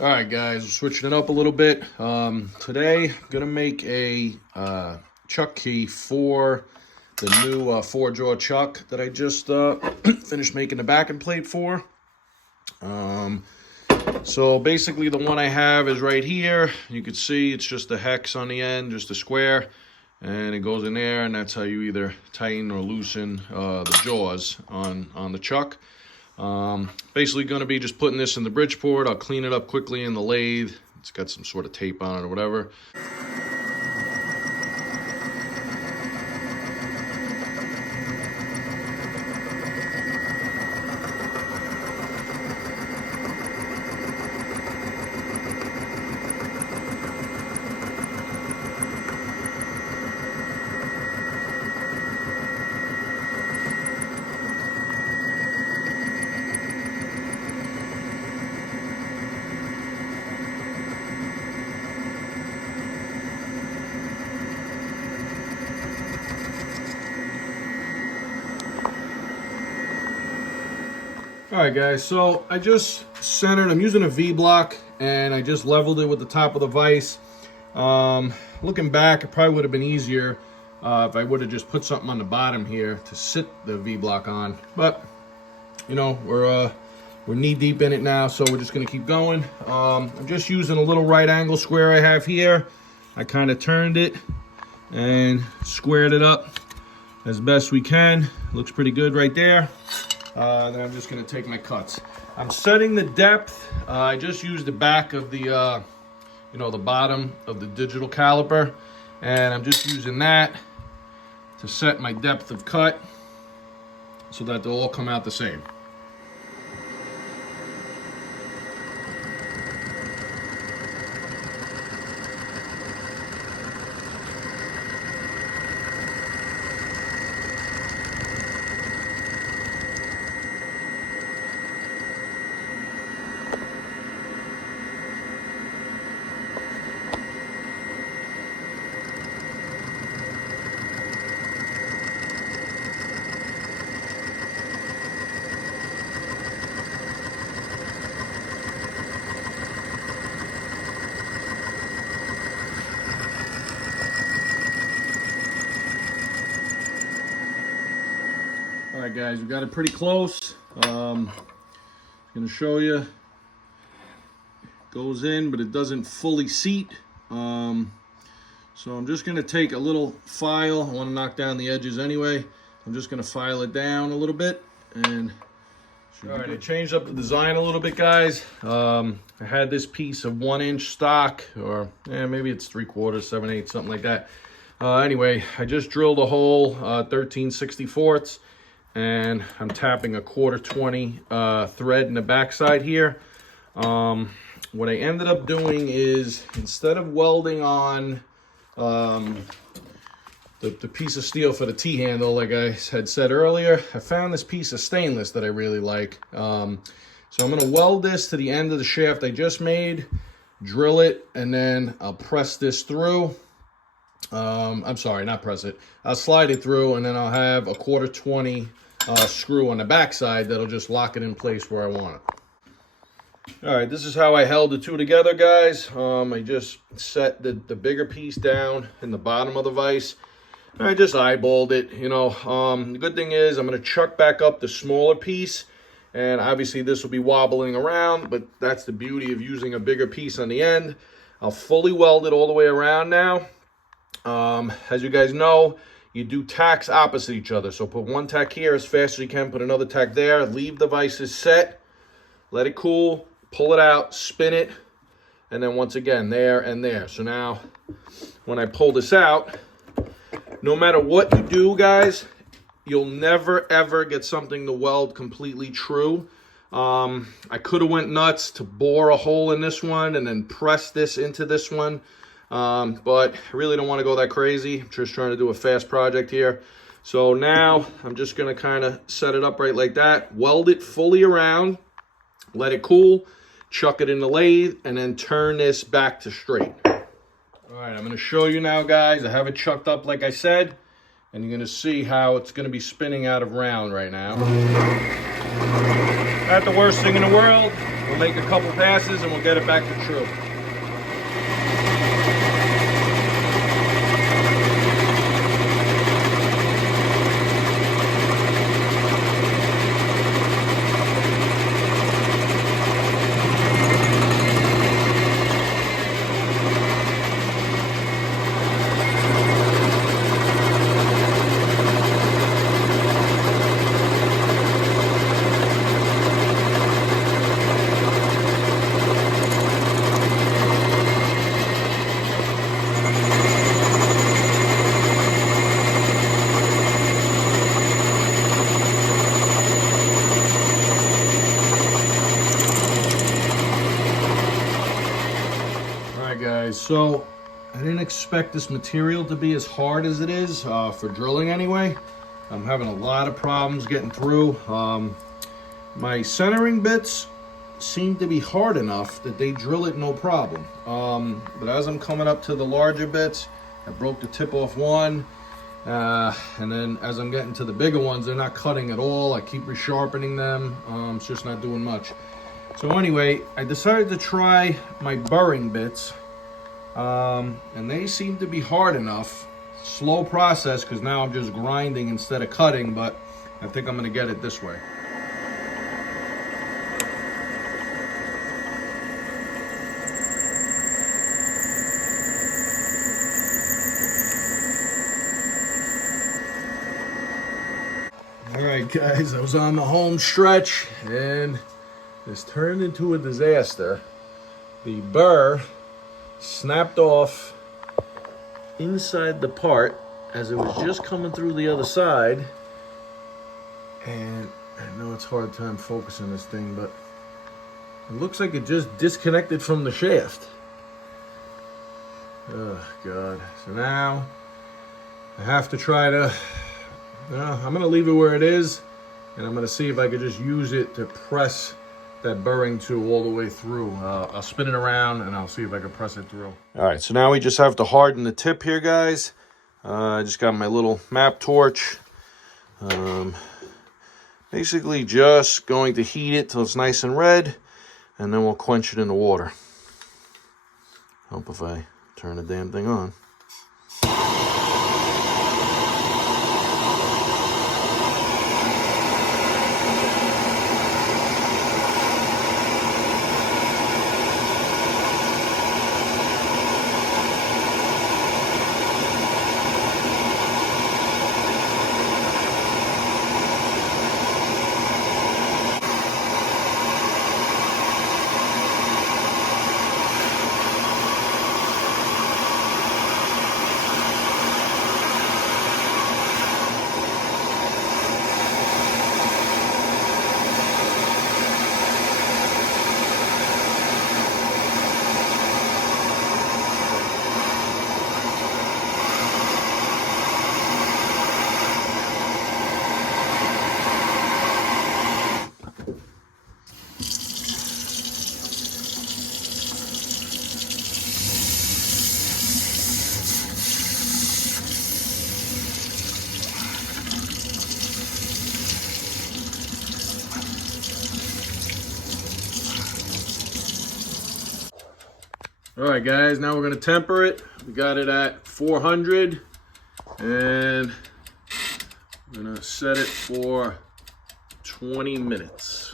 All right, guys, we're switching it up a little bit. Today, I'm gonna make a chuck key for the new four-jaw chuck that I just finished making the backing plate for. So basically, the one I have is right here. You can see it's just a hex on the end, just a square, and it goes in there, and that's how you either tighten or loosen the jaws on the chuck. Basically going to be just putting this in the Bridgeport. I'll clean it up quickly in the lathe. It's got some sort of tape on it or whatever. All right, guys, so I just centered, I'm using a V-block, and I just leveled it with the top of the vise. Looking back, it probably would have been easier if I would have just put something on the bottom here to sit the V-block on. But, you know, we're knee deep in it now, so we're just gonna keep going. I'm just using a little right angle square I have here. I kind of turned it and squared it up as best we can. Looks pretty good right there. Then I'm just going to take my cuts. I'm setting the depth. I just used the back of the, the bottom of the digital caliper. And I'm just using that to set my depth of cut so that they'll all come out the same. All right, guys, we got it pretty close. I'm gonna show you. Goes in, but it doesn't fully seat. So I'm just gonna take a little file. I want to knock down the edges anyway. I'm just gonna file it down a little bit, and all right, I changed up the design a little bit, guys. I had this piece of 1-inch stock, or maybe it's 3/4, 7/8, something like that. Anyway, I just drilled a hole 13/64, and I'm tapping a 1/4 20 thread in the backside here. What I ended up doing is, instead of welding on the piece of steel for the T-handle, like I had said earlier, I found this piece of stainless that I really like. So I'm going to weld this to the end of the shaft I just made, drill it, and then I'll press this through. I'm sorry, not press it. I'll slide it through, and then I'll have a 1/4 20 screw on the backside that'll just lock it in place where I want it. All right, this is how I held the two together, guys. I just set the bigger piece down in the bottom of the vise. I just eyeballed it, The good thing is I'm going to chuck back up the smaller piece, and obviously this will be wobbling around, but that's the beauty of using a bigger piece on the end. I'll fully weld it all the way around now. As you guys know, you do tacks opposite each other. So put one tack here as fast as you can, put another tack there, leave the vices set, let it cool, pull it out, spin it, and then once again, there and there. So now, when I pull this out, no matter what you do, guys, you'll never, ever get something to weld completely true. I could have went nuts to bore a hole in this one and then press this into this one. But I really don't want to go that crazy. I'm just trying to do a fast project here. So now I'm just going to kind of set it up right like that, weld it fully around, let it cool, chuck it in the lathe, and then turn this back to straight. All right, I'm going to show you now, guys. I have it chucked up like I said, and you're going to see how it's going to be spinning out of round right now. Not the worst thing in the world. We'll make a couple passes and we'll get it back to true. Guys, so I didn't expect this material to be as hard as it is for drilling anyway. I'm having a lot of problems getting through. My centering bits seem to be hard enough that they drill it no problem. But as I'm coming up to the larger bits, I broke the tip off one. And then as I'm getting to the bigger ones, they're not cutting at all. I keep resharpening them. It's just not doing much. So anyway, I decided to try my burring bits. And they seem to be hard enough. Slow process because now I'm just grinding instead of cutting, but I think I'm going to get it this way. All right, guys, I was on the home stretch and this turned into a disaster. The burr snapped off inside the part as it was just coming through the other side. And I know it's a hard time focusing this thing, but it looks like it just disconnected from the shaft. Oh God. So now I have to try to, I'm gonna leave it where it is and I'm gonna see if I could just use it to press that burring tool all the way through. I'll spin it around and I'll see if I can press it through. All right, so now we just have to harden the tip here, guys. I just got my little map torch. Basically just going to heat it till it's nice and red, and then we'll quench it in the water. Hope if I turn the damn thing on. All right, guys, now we're gonna temper it. We got it at 400, and I'm gonna set it for 20 minutes.